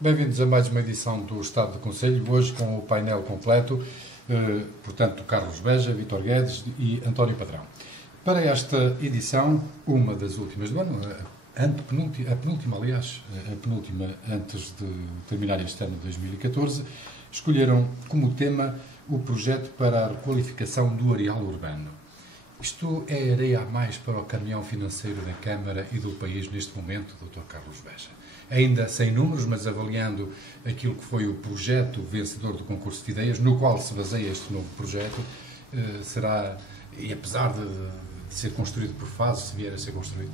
Bem-vindos a mais uma edição do Estado do Conselho, hoje com o painel completo, portanto, Carlos Beja, Vítor Guedes e António Padrão. Para esta edição, uma das últimas do ano, a penúltima, aliás, a penúltima antes de terminar este ano de 2014, escolheram como tema o projeto para a requalificação do areal urbano. Isto é areia a mais para o caminhão financeiro da Câmara e do país neste momento, Dr. Carlos Beja. Ainda sem números, mas avaliando aquilo que foi o projeto vencedor do concurso de ideias, no qual se baseia este novo projeto, será, e apesar de ser construído por fases, se vier a ser construído?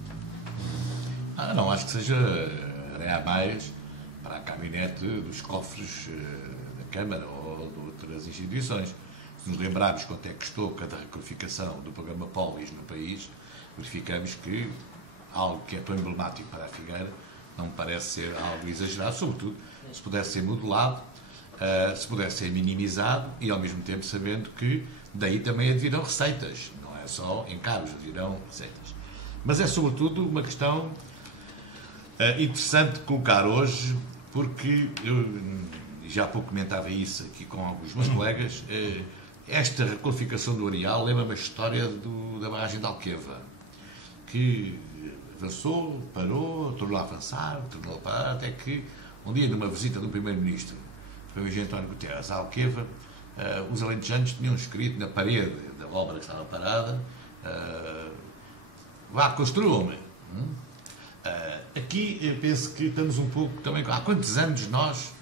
Não acho que seja areia a mais para a caminhonete dos cofres da Câmara ou de outras instituições. Se nos lembrarmos quanto é que custou cada requalificação do programa Polis no país, verificamos que algo que é tão emblemático para a Figueira não me parece ser algo exagerado, sobretudo se pudesse ser modelado, se pudesse ser minimizado e, ao mesmo tempo, sabendo que daí também advirão receitas, não é só encargos, advirão receitas. Mas é, sobretudo, uma questão interessante de colocar hoje, porque eu já há pouco comentava isso aqui com alguns meus colegas. Esta requalificação do areal lembra-me a história da barragem de Alqueva, que avançou, parou, tornou a avançar, tornou a parar, até que um dia, numa visita do Primeiro-Ministro, foi o engenheiro António Guterres à Alqueva, os alentejanos tinham escrito na parede da obra que estava parada: vá, construam-me. Aqui eu penso que estamos um pouco também. Há quantos anos nós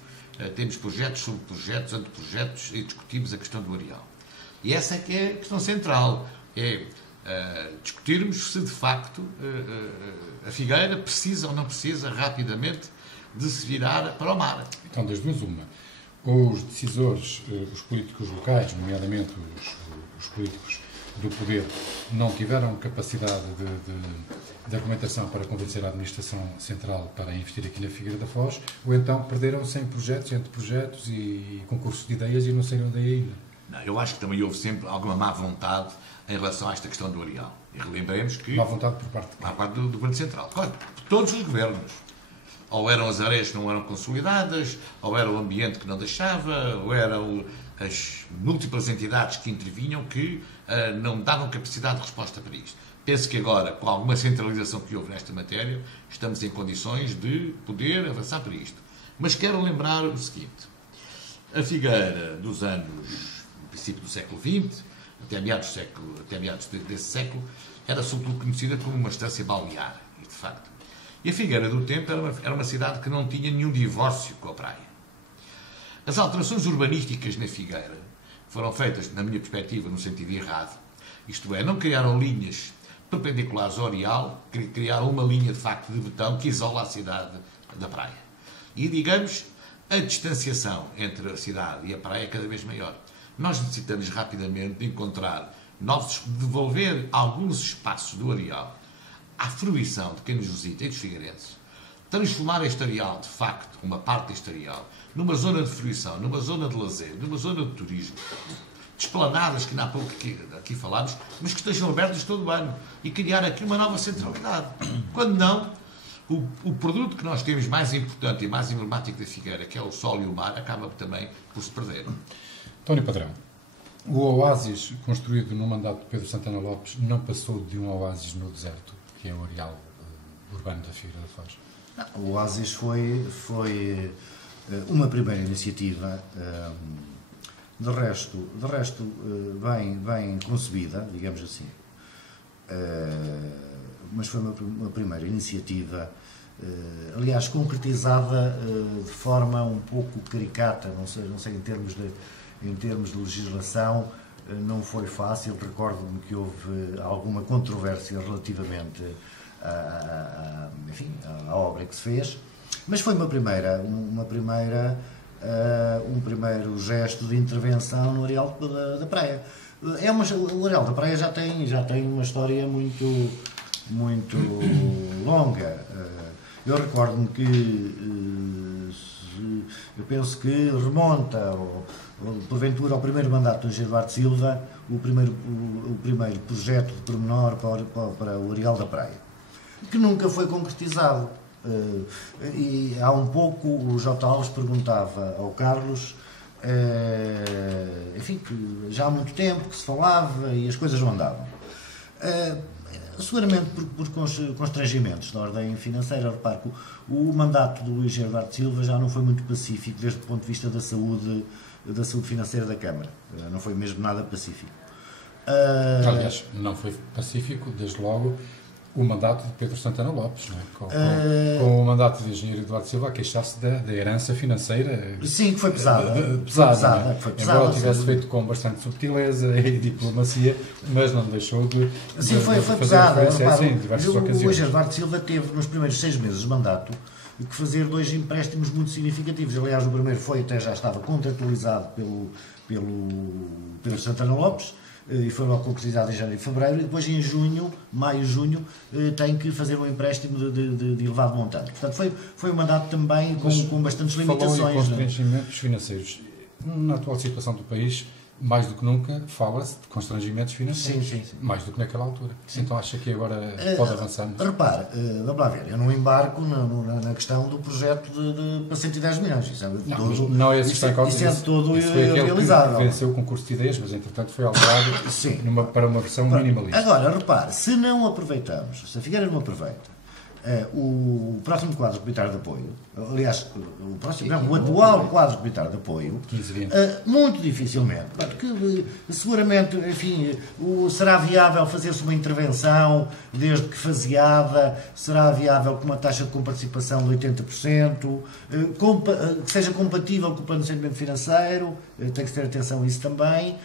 temos projetos sobre projetos, anteprojetos, e discutimos a questão do areal? E essa é que é a questão central, é discutirmos se de facto a Figueira precisa ou não precisa rapidamente de se virar para o mar. Então, das duas, uma. Os decisores, os políticos locais, nomeadamente os políticos do poder, não tiveram capacidade de argumentação para convencer a administração central para investir aqui na Figueira da Foz, ou então perderam-se em projetos, entre projetos e concursos de ideias e não saíram daí ainda. Não, eu acho que também houve sempre alguma má vontade em relação a esta questão do areal. E relembremos que... Má vontade por parte de quem? Má parte do Governo Central. Claro, de todos os governos. Ou eram as areias que não eram consolidadas, ou era o ambiente que não deixava, ou eram as múltiplas entidades que intervinham que não davam capacidade de resposta para isto. Penso que agora, com alguma centralização que houve nesta matéria, estamos em condições de poder avançar para isto. Mas quero lembrar o seguinte: a Figueira dos anos, no princípio do século XX, até meados desse século, era sobretudo conhecida como uma estância balnear, e de facto. E a Figueira do Tempo era uma cidade que não tinha nenhum divórcio com a praia. As alterações urbanísticas na Figueira foram feitas, na minha perspectiva, no sentido errado. Isto é, não criaram linhas perpendiculares ao areal, criaram uma linha, de facto, de betão que isola a cidade da praia. E, digamos, a distanciação entre a cidade e a praia é cada vez maior. Nós necessitamos rapidamente de encontrar devolver alguns espaços do areal à fruição de quem nos visita e dos figueirenses, transformar este areal, de facto, uma parte deste areal, numa zona de fruição, numa zona de lazer, numa zona de turismo, de esplanadas que há pouco aqui falámos, mas que estejam abertas todo o ano, e criar aqui uma nova centralidade. Quando não, o produto que nós temos mais importante e mais emblemático da Figueira, que é o sol e o mar, acaba também por se perder. António Padrão, o oásis construído no mandato de Pedro Santana Lopes não passou de um oásis no deserto, que é o areal urbano da Figueira da Foz? O oásis foi uma primeira iniciativa, de resto bem concebida, digamos assim, mas foi uma primeira iniciativa, aliás, concretizada de forma um pouco caricata, não sei em termos de legislação, não foi fácil. Recordo-me que houve alguma controvérsia relativamente à obra que se fez, mas foi um primeiro gesto de intervenção no areal da praia. O areal da praia já tem uma história muito longa. Eu recordo-me que eu penso que remonta porventura ao primeiro mandato do engenheiro Duarte Silva, o primeiro projeto de pormenor para o areal da praia, que nunca foi concretizado. E há um pouco o J. Alves perguntava ao Carlos, enfim, que já há muito tempo que se falava e as coisas não andavam. Seguramente por constrangimentos da ordem financeira. Repare que o mandato do Luís Eduardo Silva já não foi muito pacífico desde o ponto de vista da saúde financeira da Câmara. Não foi mesmo nada pacífico. Aliás, não foi pacífico, desde logo, o mandato de Pedro Santana Lopes, não é? Com o mandato de engenheiro Eduardo Silva a queixar-se da herança financeira. Sim, que foi pesada. Embora tivesse feito com bastante subtileza e diplomacia, mas não deixou de sim, foi fazer pesada. referência em diversas ocasiões. O Luís Eduardo Silva teve, nos primeiros 6 meses de mandato, que fazer 2 empréstimos muito significativos. Aliás, o primeiro até já estava contratualizado pelo Santana Lopes, e foi logo concretizado em janeiro e fevereiro, e depois em maio, junho, tem que fazer um empréstimo de elevado montante. Portanto, foi um mandato também com bastantes limitações. Falou em constrangimentos financeiros. Na atual situação do país, mais do que nunca, fala-se de constrangimentos financeiros. Sim. Mais do que naquela altura. Sim. Então acha que agora pode avançar? Repare, vamos lá ver, eu não embarco na questão do projeto para 110 milhões. Isso não é esse que está em causa. Isso é de todo realizável. Venceu o concurso de ideias, mas entretanto foi alterado para uma versão minimalista. Agora, repare, se não aproveitamos, se a Figueira não aproveita o próximo quadro comunitário de apoio, aliás, o atual quadro comunitário de apoio, 15, muito dificilmente, porque seguramente, enfim, será viável fazer-se uma intervenção desde que faseada, será viável com uma taxa de comparticipação de 80%, que seja compatível com o plano de saneamento financeiro, tem que ter atenção a isso também,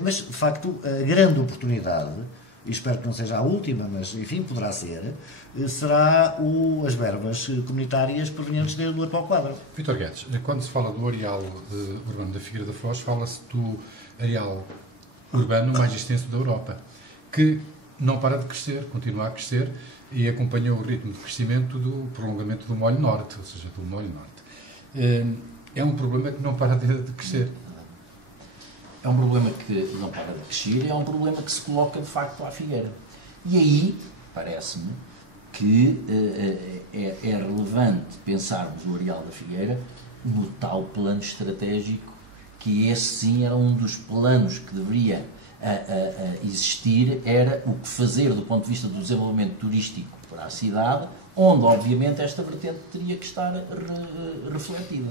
mas, de facto, a grande oportunidade, e espero que não seja a última, mas enfim, poderá ser, será as verbas comunitárias provenientes do atual quadro. Vítor Guedes, quando se fala do areal urbano da Figueira da Foz, fala-se do areal urbano mais extenso da Europa, que não para de crescer, continua a crescer e acompanhou o ritmo de crescimento do prolongamento do Molho Norte, ou seja, do Molho Norte. É um problema que não para de crescer. É um problema que não para de crescer, é um problema que se coloca de facto à Figueira. E aí, parece-me, que é relevante pensarmos no areal da Figueira no tal plano estratégico, que esse sim era um dos planos que deveria existir, era o que fazer do ponto de vista do desenvolvimento turístico para a cidade, onde obviamente esta vertente teria que estar refletida.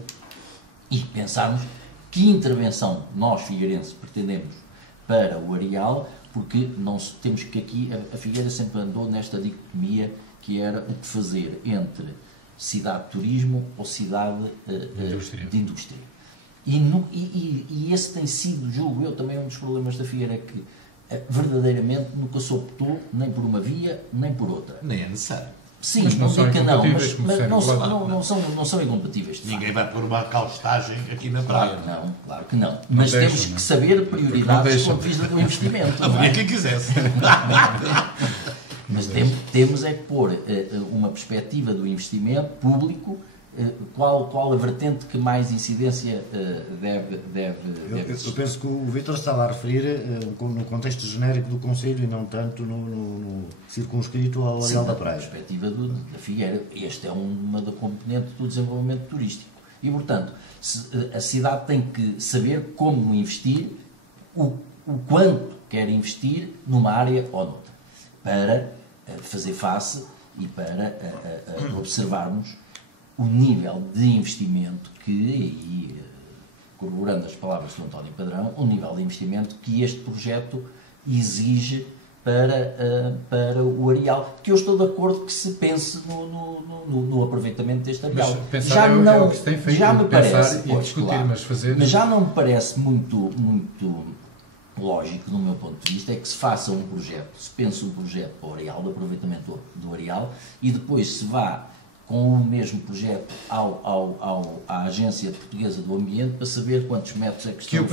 E pensarmos que intervenção nós, figueirenses, pretendemos para o areal, porque temos que aqui, a Figueira sempre andou nesta dicotomia que era o que fazer entre cidade de turismo ou cidade de indústria. E esse tem sido, julgo eu, também um dos problemas da Figueira, que verdadeiramente nunca se optou nem por uma via, nem por outra. Nem é necessário. Sim, mas não digo que não, mas não são incompatíveis. Ninguém vai pôr uma calçagem aqui na praia. Claro que não. Mas temos que saber prioridades do ponto de vista do investimento. Havia quem quisesse. Mas temos é que pôr uma perspectiva do investimento público, qual a vertente que mais incidência deve eu penso que o Vítor estava a referir no contexto genérico do Conselho e não tanto no circunscrito ao areal da praia. Na perspectiva da Figueira, esta é uma da componente do desenvolvimento turístico. E, portanto, a cidade tem que saber como investir, o quanto quer investir numa área ou noutra, para fazer face e para observarmos o nível de investimento e corroborando as palavras do António Padrão, o nível de investimento que este projeto exige para o areal, que eu estou de acordo que se pense no aproveitamento deste areal. Mas já não, é o que se tem feito, já me parece, e discutir, claro, mas fazer... Mas já não me parece muito lógico, do meu ponto de vista, é que se faça um projeto, se pense um projeto para o areal, de aproveitamento do areal, e depois se vá com o mesmo projeto à Agência Portuguesa do Ambiente para saber quantos metros é que estão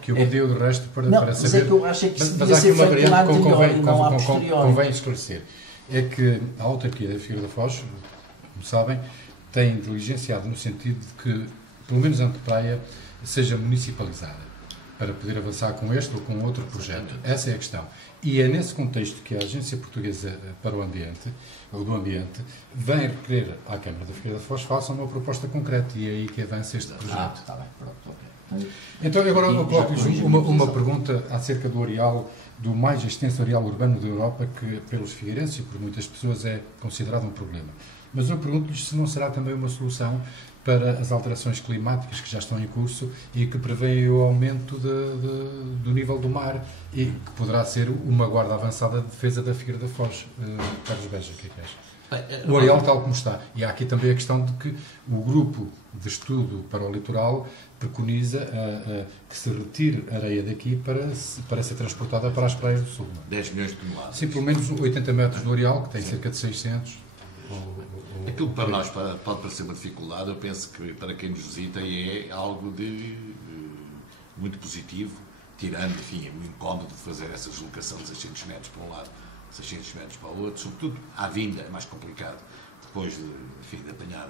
que o pediu de resto para não, saber. Mas é que eu acho que isso devia ser feito lá anterior e não à posterior. Convém esclarecer. É que a autarquia da Figueira da Foz, como sabem, tem diligenciado no sentido de que, pelo menos a antepraia, seja municipalizada. para poder avançar com este ou com outro projeto. Essa é a questão. E é nesse contexto que a Agência Portuguesa para o Ambiente, ou do Ambiente, vem requerer à Câmara da Figueira da Foz faça uma proposta concreta e é aí que avança este projeto. Está bem, pronto, ok. Então, agora eu coloco-lhes uma pergunta acerca do areal, do mais extenso areal urbano da Europa, que pelos figueirenses e por muitas pessoas é considerado um problema. Mas eu pergunto-lhes se não será também uma solução para as alterações climáticas que já estão em curso e que prevêem o aumento do nível do mar e que poderá ser uma guarda avançada de defesa da Figueira da Foz. Carlos Beja, o que é que achas? O areal tal como está. E há aqui também a questão de que o grupo de estudo para o litoral preconiza que se retire areia daqui para ser transportada para as praias do sul. 10 milhões de toneladas. Sim, pelo menos 80 metros do areal, que tem cerca de 600. Aquilo que para nós pode parecer uma dificuldade, eu penso que para quem nos visita é algo de muito positivo, tirando, enfim, o incómodo de fazer essa deslocação de 600 metros para um lado, 600 metros para o outro, sobretudo à vinda é mais complicado, depois de apanhar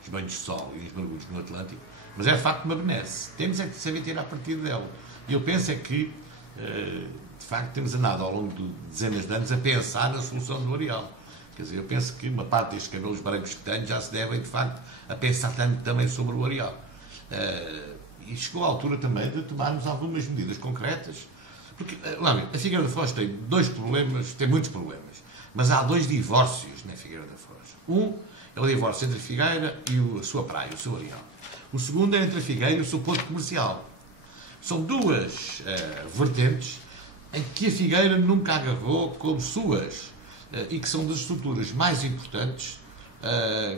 os banhos de sol e os mergulhos no Atlântico, mas é de facto uma benesse. Temos é que saber tirar partido dela. E eu penso é que, de facto, temos andado ao longo de dezenas de anos a pensar na solução do areal. Quer dizer, eu penso que uma parte destes cabelos brancos que tenho já se devem, de facto, a pensar tanto também sobre o areal. E chegou a altura também de tomarmos algumas medidas concretas, porque, a Figueira da Foz tem muitos problemas, mas há 2 divórcios na Figueira da Foz. Um é o divórcio entre a Figueira e a sua praia, o seu areal. O segundo é entre a Figueira e o seu ponto comercial. São 2 vertentes em que a Figueira nunca agarrou como suas, e que são das estruturas mais importantes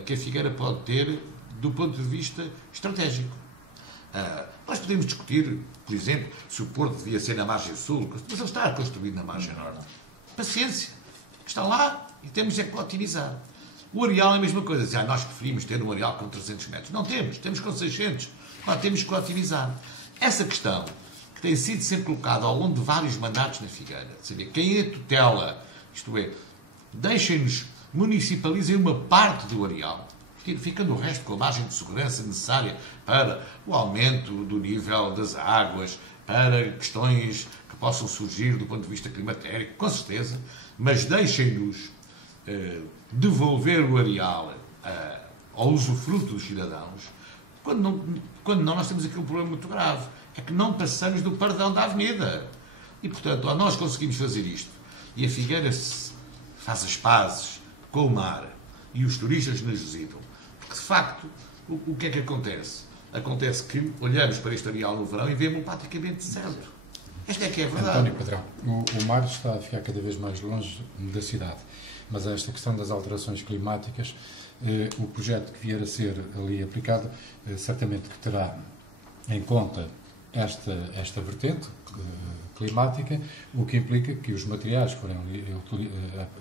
que a Figueira pode ter do ponto de vista estratégico. Nós podemos discutir, por exemplo, se o Porto devia ser na margem sul, mas ele está construído na margem norte. Paciência. Está lá e temos é que otimizar. O areal é a mesma coisa. Dizer, nós preferimos ter um areal com 300 metros. Não temos com 600. Claro, temos que otimizar. Essa questão que tem sido sempre colocada ao longo de vários mandatos na Figueira, de saber quem a tutela, isto é, deixem-nos, municipalizem uma parte do areal, ficando o resto com a margem de segurança necessária para o aumento do nível das águas, para questões que possam surgir do ponto de vista climatérico, com certeza, mas deixem-nos devolver o areal ao usufruto dos cidadãos, quando não nós temos aqui um problema muito grave, é que não passamos do perdão da avenida. E, portanto, ou nós conseguimos fazer isto, e a Figueira faz as pazes com o mar e os turistas nos visitam. Porque, de facto, o que é que acontece? Acontece que olhamos para este areal no verão e vemos praticamente deserto. Esta é que é a verdade. António Padrão, o mar está a ficar cada vez mais longe da cidade, mas esta questão das alterações climáticas, o projeto que vier a ser ali aplicado, certamente que terá em conta esta vertente climática, o que implica que os materiais que forem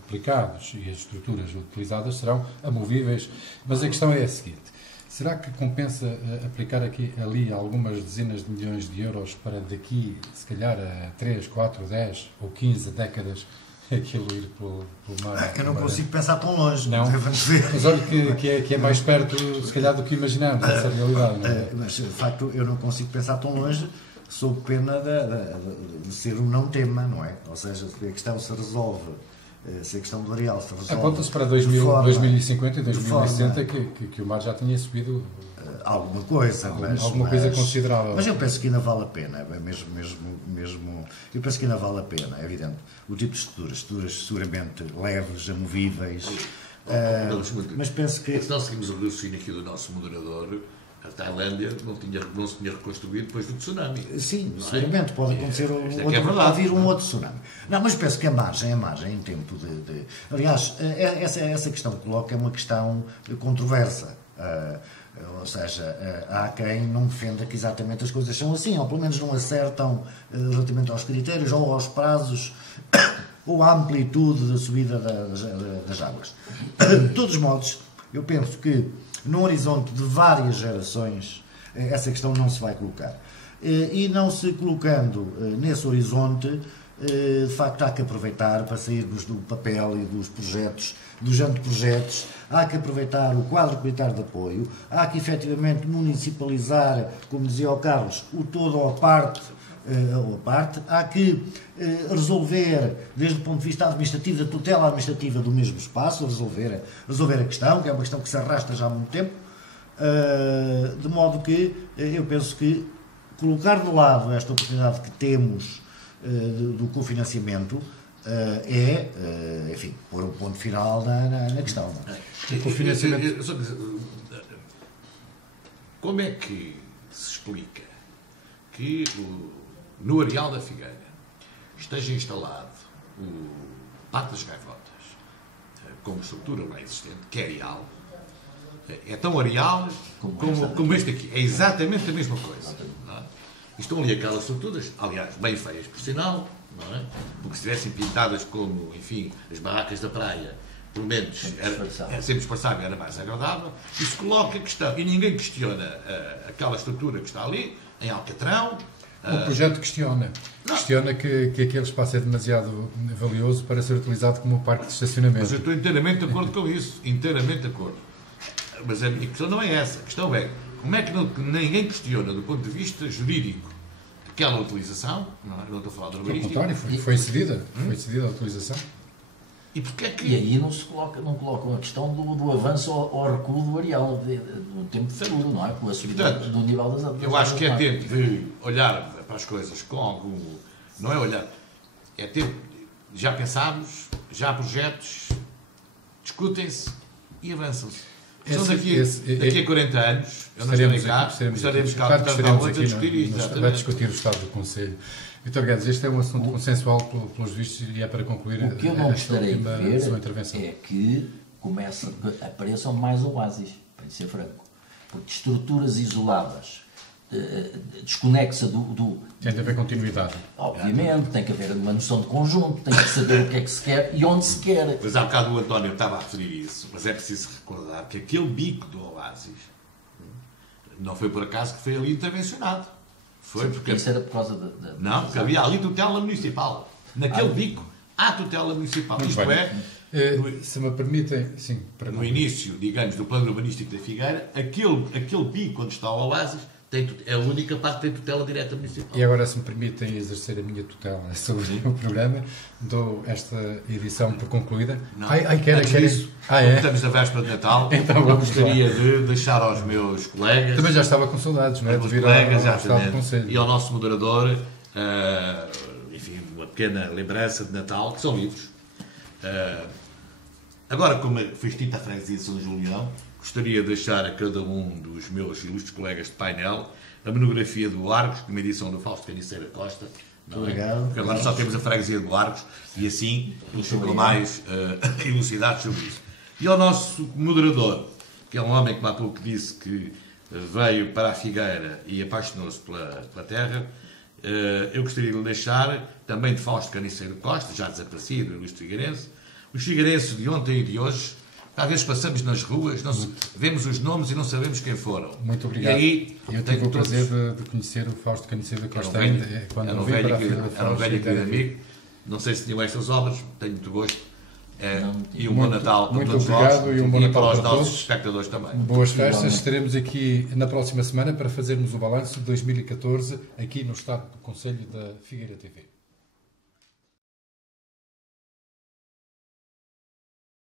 aplicados e as estruturas utilizadas serão amovíveis. Mas a questão é a seguinte: será que compensa aplicar ali algumas dezenas de milhões de euros para daqui, se calhar, a 3, 4, 10 ou 15 décadas aquilo ir pelo mar? É que eu não consigo pensar tão longe. Não, mas olha que é mais perto, se calhar, do que imaginamos, essa realidade. Não é? Mas, de facto, eu não consigo pensar tão longe, sob pena de ser um não tema, não é? Ou seja, se a questão se resolve, se a questão do areal se resolve... Aponta-se para 2050 e 2060 que o mar já tinha subido... alguma coisa, alguma coisa considerável. Mas eu penso que ainda vale a pena, mesmo eu penso que ainda vale a pena, é evidente. O tipo de estruturas seguramente leves, amovíveis, mas penso que... Se nós seguimos o raciocínio aqui do nosso moderador, a Tailândia não se tinha reconstruído depois do tsunami. Sim, seguramente pode acontecer pode vir um outro tsunami. Não, mas penso que a margem em tempo de... Aliás, essa questão que coloca é uma questão controversa. Ou seja, há quem não defenda que exatamente as coisas são assim, ou pelo menos não acertam relativamente aos critérios ou aos prazos ou à amplitude da subida das águas. De todos os modos, eu penso que num horizonte de várias gerações essa questão não se vai colocar. E não se colocando nesse horizonte, de facto há que aproveitar para sairmos do papel e dos projetos, dos anteprojetos, há que aproveitar o quadro comunitário de apoio, há que efetivamente municipalizar, como dizia o Carlos, o todo ou a parte a parte. Há que resolver, desde o ponto de vista administrativo, da tutela administrativa do mesmo espaço, resolver a questão, que é uma questão que se arrasta já há muito tempo, de modo que eu penso que colocar de lado esta oportunidade que temos do cofinanciamento enfim, pôr um ponto final na questão. Não é? O cofinanciamento... Como é que se explica que no Areal da Figueira esteja instalado o Parque das Gaivotas como estrutura lá existente, que é areal, é tão areal como este aqui, é exatamente a mesma coisa. Não é? Estão ali aquelas estruturas, aliás, bem feias por sinal, não é? Porque se estivessem pintadas como, enfim, as barracas da praia, pelo menos sempre disfarçável, era mais agradável, e se coloca a questão, e ninguém questiona aquela estrutura que está ali, em Alcatrão. O projeto questiona que aquele espaço é demasiado valioso para ser utilizado como parque de estacionamento. Mas eu estou inteiramente de acordo com isso, inteiramente de acordo. Mas a minha questão não é essa, a questão é como é que ninguém questiona do ponto de vista jurídico aquela utilização, não estou a falar de urbanística. Ao contrário, foi cedida a utilização. E porquê é que... E aí não colocam a questão do avanço ao recuo do areal, do tempo futuro, não é? Com a subida do nível das águas. Eu acho que é tempo de olhar para as coisas com algum... Não é olhar, é tempo... Já pensámos, já há projetos, discutem-se e avançam-se. Daqui a 40 anos, eu não estarei cá, estaremos cá a discutir isto. Vai discutir o estado do Conselho. Vitor Guedes, este é um assunto consensual pelos vistos e é para concluir o que eu não gostaria de ver sua intervenção. É que apareçam mais oásis, para ser franco. Porque estruturas isoladas, desconexa do... Tem de haver continuidade. Obviamente, tem que haver uma noção de conjunto, tem que saber o que é que se quer e onde se quer. Mas há bocado o António estava a referir isso, mas é preciso recordar que aquele bico do oásis não foi por acaso que foi ali intervencionado. Foi porque... Isso era por causa da... Não, porque havia ali tutela municipal. Naquele bico há tutela municipal. Muito Isto bem. Se me permitem, sim. No início, digamos, do plano urbanístico da Figueira, aquele bico onde está o oásis é a única parte que tem tutela direta municipal. E agora, se me permitem exercer a minha tutela sobre o programa, dou esta edição por concluída. Não, Disso, estamos na véspera de Natal, então, eu gostaria de deixar aos meus colegas... Também já estava com saudades, não é? Aos meus colegas, e ao nosso moderador, enfim, uma pequena lembrança de Natal, que são livros. Agora, como foi extinta a freguesia de São Julião, gostaria de deixar a cada um dos meus ilustres colegas de painel a monografia do Argos, uma edição do Fausto Caniceira Costa. Obrigado. Porque agora só temos a freguesia do Argos e assim eles ficam mais elucidados sobre isso. E ao nosso moderador, que é um homem que há pouco disse que veio para a Figueira e apaixonou-se pela terra, eu gostaria de deixar também de Fausto Caniceira Costa, já desaparecido, ilustre figueirense, os figueirenses de ontem e de hoje. Às vezes passamos nas ruas, vemos os nomes e não sabemos quem foram. Muito obrigado. E aí, eu tive o prazer de conhecer o Fausto Caniceira Costa quando era um velho querido amigo. Não sei se tinham estas obras, tenho muito gosto. E um bom Natal para todos nós e um bom Natal para os para nossos todos. espectadores também. Boas festas. Estaremos aqui na próxima semana para fazermos o balanço de 2014 aqui no Estado do Conselho da Figueira TV.